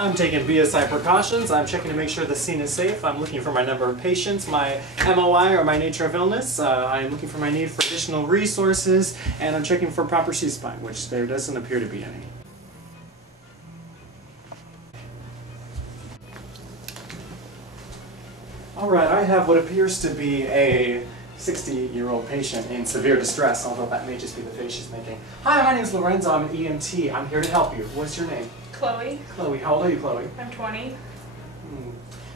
I'm taking BSI precautions. I'm checking to make sure the scene is safe. I'm looking for my number of patients, my MOI or my nature of illness. I'm looking for my need for additional resources, and I'm checking for proper C-spine, which there doesn't appear to be any. Alright, I have what appears to be a 60-year-old patient in severe distress, although that may just be the face she's making. Hi, my name is Lorenzo. I'm an EMT. I'm here to help you. What's your name? Chloe. Chloe. How old are you, Chloe? I'm 20.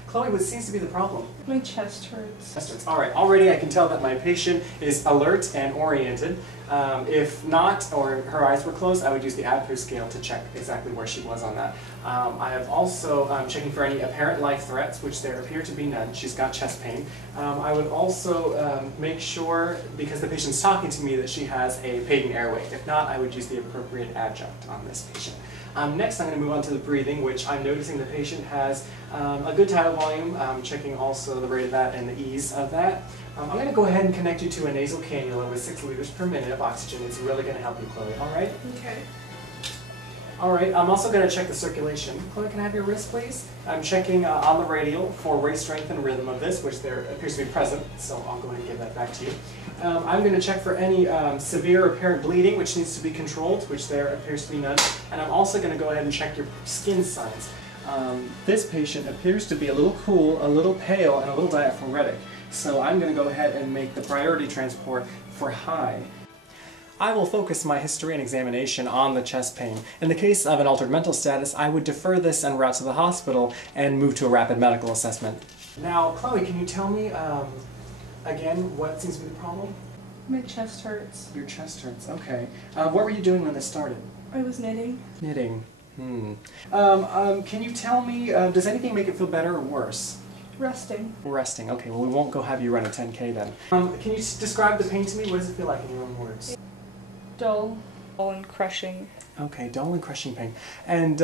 Chloe, what seems to be the problem? My chest hurts. Chest hurts. Alright, already I can tell that my patient is alert and oriented. If not, or her eyes were closed, I would use the ADPU scale to check exactly where she was on that. I have also checking for any apparent life threats, which there appear to be none. She's got chest pain. I would also make sure, because the patient's talking to me, that she has a patent airway. If not, I would use the appropriate adjunct on this patient. Next, I'm going to move on to the breathing, which I'm noticing the patient has a good tidal volume. I'm checking also the rate of that and the ease of that. I'm going to go ahead and connect you to a nasal cannula with 6 liters per minute of oxygen. It's really going to help you, Chloe. All right? Okay. All right. I'm also going to check the circulation. Chloe, can I have your wrist, please? I'm checking on the radial for waist strength and rhythm of this, which there appears to be present, so I'll go ahead and give that back to you. I'm going to check for any severe apparent bleeding, which needs to be controlled, which there appears to be none. And I'm also going to go ahead and check your skin signs. This patient appears to be a little cool, a little pale, and a little diaphoretic. So I'm going to go ahead and make the priority transport for high. I will focus my history and examination on the chest pain. In the case of an altered mental status, I would defer this and route to the hospital and move to a rapid medical assessment. Now, Chloe, can you tell me again what seems to be the problem? My chest hurts. Your chest hurts, okay. What were you doing when this started? I was knitting. Knitting. Can you tell me, does anything make it feel better or worse? Resting. Resting, okay. Well, we won't go have you run a 10K then. Can you describe the pain to me? What does it feel like in your own words? Dull and crushing. Okay, dull and crushing pain. And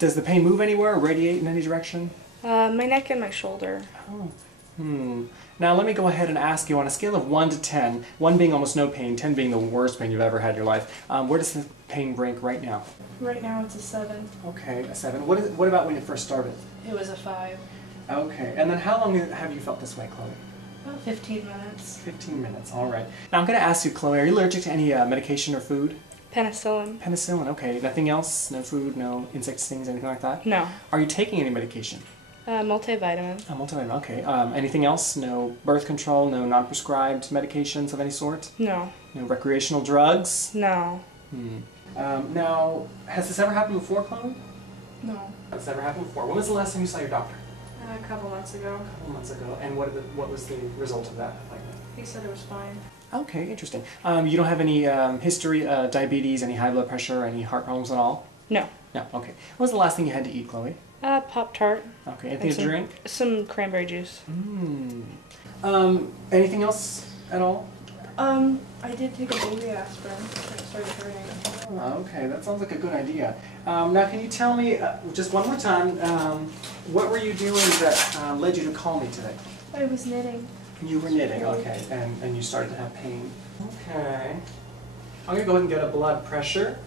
does the pain move anywhere or radiate in any direction? My neck and my shoulder. Oh. Now let me go ahead and ask you, on a scale of 1 to 10, 1 being almost no pain, 10 being the worst pain you've ever had in your life, where does the pain rank right now? Right now it's a 7. Okay, a 7. What about when it first started? It was a 5. Okay, and then how long have you felt this way, Chloe? About 15 minutes. 15 minutes, all right. Now I'm going to ask you, Chloe, are you allergic to any medication or food? Penicillin. Penicillin, okay. Nothing else? No food, no insect stings, anything like that? No. Are you taking any medication? Multivitamin. Multivitamin, okay. Anything else? No birth control, no non-prescribed medications of any sort? No. No recreational drugs? No. Now, has this ever happened before, Chloe? No. Has this ever happened before? When was the last time you saw your doctor? A couple months ago. A couple months ago. And what was the result of that appointment? He said it was fine. Okay, interesting. You don't have any history, diabetes, any high blood pressure, any heart problems at all? No. No, okay. What was the last thing you had to eat, Chloe? Pop-Tart. Okay, anything to drink? Some cranberry juice. Anything else at all? I did take a baby aspirin when it started hurting. Oh, okay, that sounds like a good idea. Now, can you tell me, just one more time, what were you doing that led you to call me today? I was knitting. You were knitting, okay, and you started to have pain. Okay. I'm going to go ahead and get a blood pressure.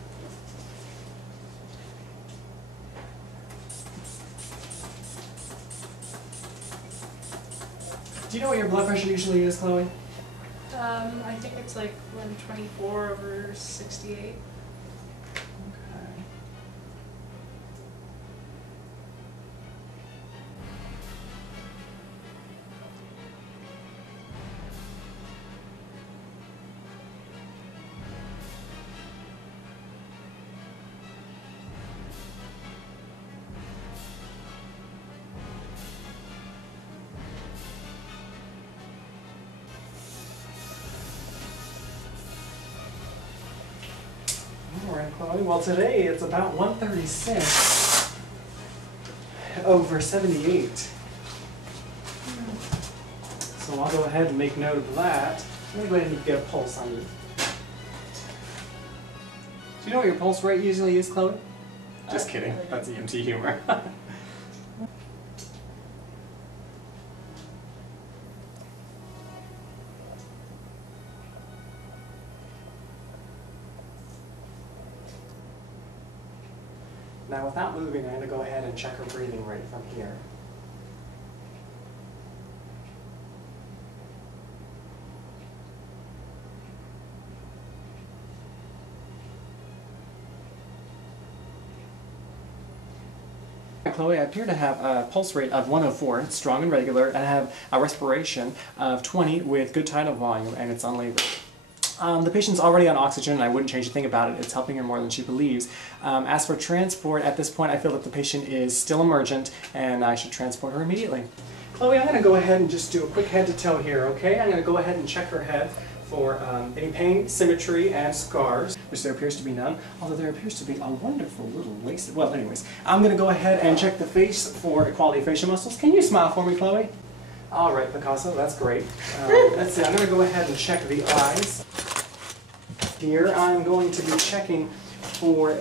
Do you know what your blood pressure usually is, Chloe? I think it's like 124/68. Okay. Alright, Chloe. Well, today it's about 136 over 78. So I'll go ahead and make note of that. Let me go ahead and get a pulse on you. Do you know what your pulse rate usually is, Chloe? Just kidding. That's EMT humor. Now without moving, I'm going to go ahead and check her breathing rate from here. Chloe, I appear to have a pulse rate of 104, it's strong and regular, and I have a respiration of 20 with good tidal volume, and it's unlabored. The patient's already on oxygen, and I wouldn't change a thing about it. It's helping her more than she believes. As for transport, at this point I feel that the patient is still emergent, and I should transport her immediately. Chloe, I'm going to go ahead and just do a quick head to toe here, okay? I'm going to go ahead and check her head for any pain, symmetry, and scars, which there appears to be none, although there appears to be a wonderful little lace. Well, anyways, I'm going to go ahead and check the face for equality of facial muscles. Can you smile for me, Chloe? All right, Picasso, that's great. Let's see, I'm going to go ahead and check the eyes. Here, I'm going to be checking for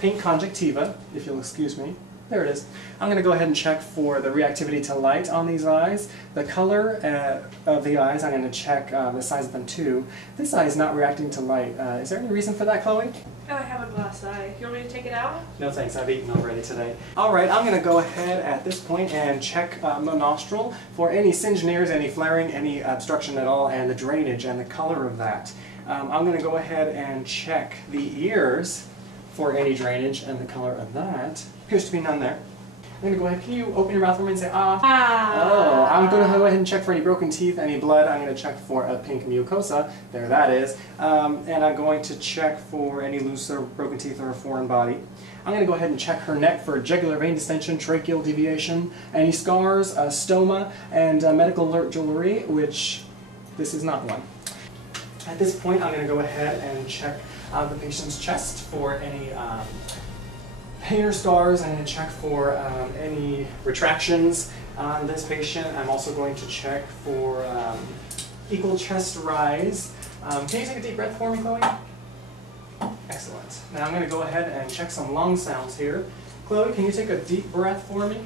pink conjunctiva, if you'll excuse me. There it is. I'm going to go ahead and check for the reactivity to light on these eyes. The color of the eyes, I'm going to check the size of them too. This eye is not reacting to light. Is there any reason for that, Chloe? Oh, I have a glass eye. You want me to take it out? No thanks, I've eaten already today. Alright, I'm going to go ahead at this point and check the nostril for any singed ears, any flaring, any obstruction at all, and the drainage and the color of that. I'm going to go ahead and check the ears for any drainage and the color of that. Appears to be none there. I'm going to go ahead, can you open your mouth for me and say ah? Ah. Oh, I'm going to go ahead and check for any broken teeth, any blood. I'm going to check for a pink mucosa. There that is. And I'm going to check for any loose or broken teeth or a foreign body. I'm going to go ahead and check her neck for jugular vein distension, tracheal deviation, any scars, stoma, and medical alert jewelry, which this is not one. At this point, I'm going to go ahead and check the patient's chest for any pain or scars. I'm going to check for any retractions on this patient. I'm also going to check for equal chest rise. Can you take a deep breath for me, Chloe? Excellent. Now I'm going to go ahead and check some lung sounds here. Chloe, can you take a deep breath for me?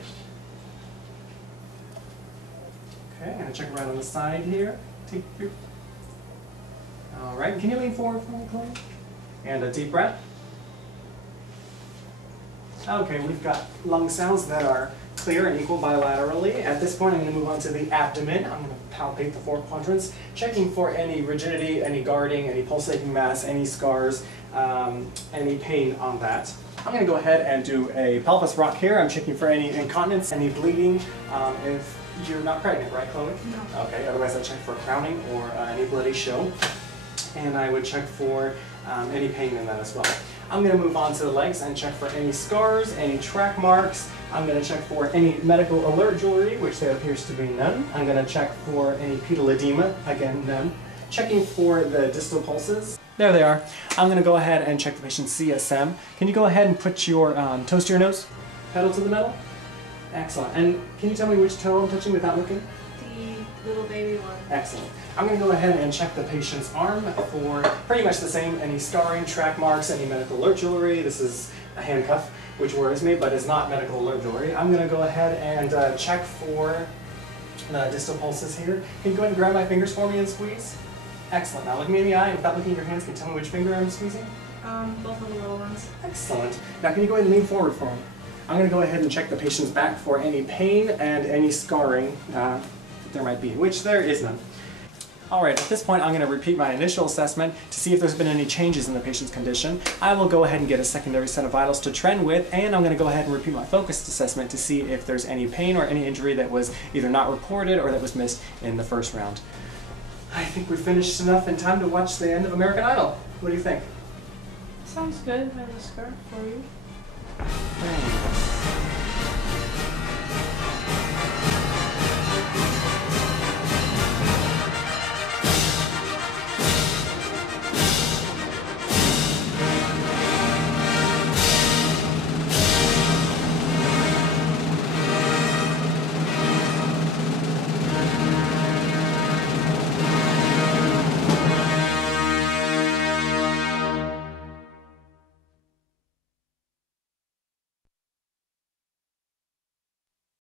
Okay, I'm going to check right on the side here. All right, can you lean forward for me, Chloe? And a deep breath. Okay, we've got lung sounds that are clear and equal bilaterally. At this point, I'm going to move on to the abdomen. I'm going to palpate the 4 quadrants, checking for any rigidity, any guarding, any pulsating mass, any scars, any pain on that. I'm going to go ahead and do a pelvis rock here. I'm checking for any incontinence, any bleeding, if you're not pregnant, right, Chloe? No. Okay, otherwise I check for crowning or any bloody show. And I would check for any pain in that as well. I'm going to move on to the legs and check for any scars, any track marks. I'm going to check for any medical alert jewelry, which there appears to be none. I'm going to check for any pedal edema, again, none. Checking for the distal pulses. There they are. I'm going to go ahead and check the patient's CSM. Can you go ahead and put your toes to your nose? Pedal to the metal? Excellent. And can you tell me which toe I'm touching without looking? The little baby one. Excellent. I'm going to go ahead and check the patient's arm for pretty much the same, any scarring, track marks, any medical alert jewelry. This is a handcuff, which worries me, but is not medical alert jewelry. I'm going to go ahead and check for the distal pulses here. Can you go ahead and grab my fingers for me and squeeze? Excellent. Now look me in the eye, and without looking at your hands, can you tell me which finger I'm squeezing? Both of the little ones. Excellent. Now can you go ahead and lean forward for me? I'm going to go ahead and check the patient's back for any pain and any scarring that there might be, which there is none. Alright, at this point I'm going to repeat my initial assessment to see if there's been any changes in the patient's condition. I will go ahead and get a secondary set of vitals to trend with, and I'm going to go ahead and repeat my focused assessment to see if there's any pain or any injury that was either not reported or that was missed in the first round. I think we finished enough in time to watch the end of American Idol. What do you think? Sounds good. I have a scarf for you. Thanks.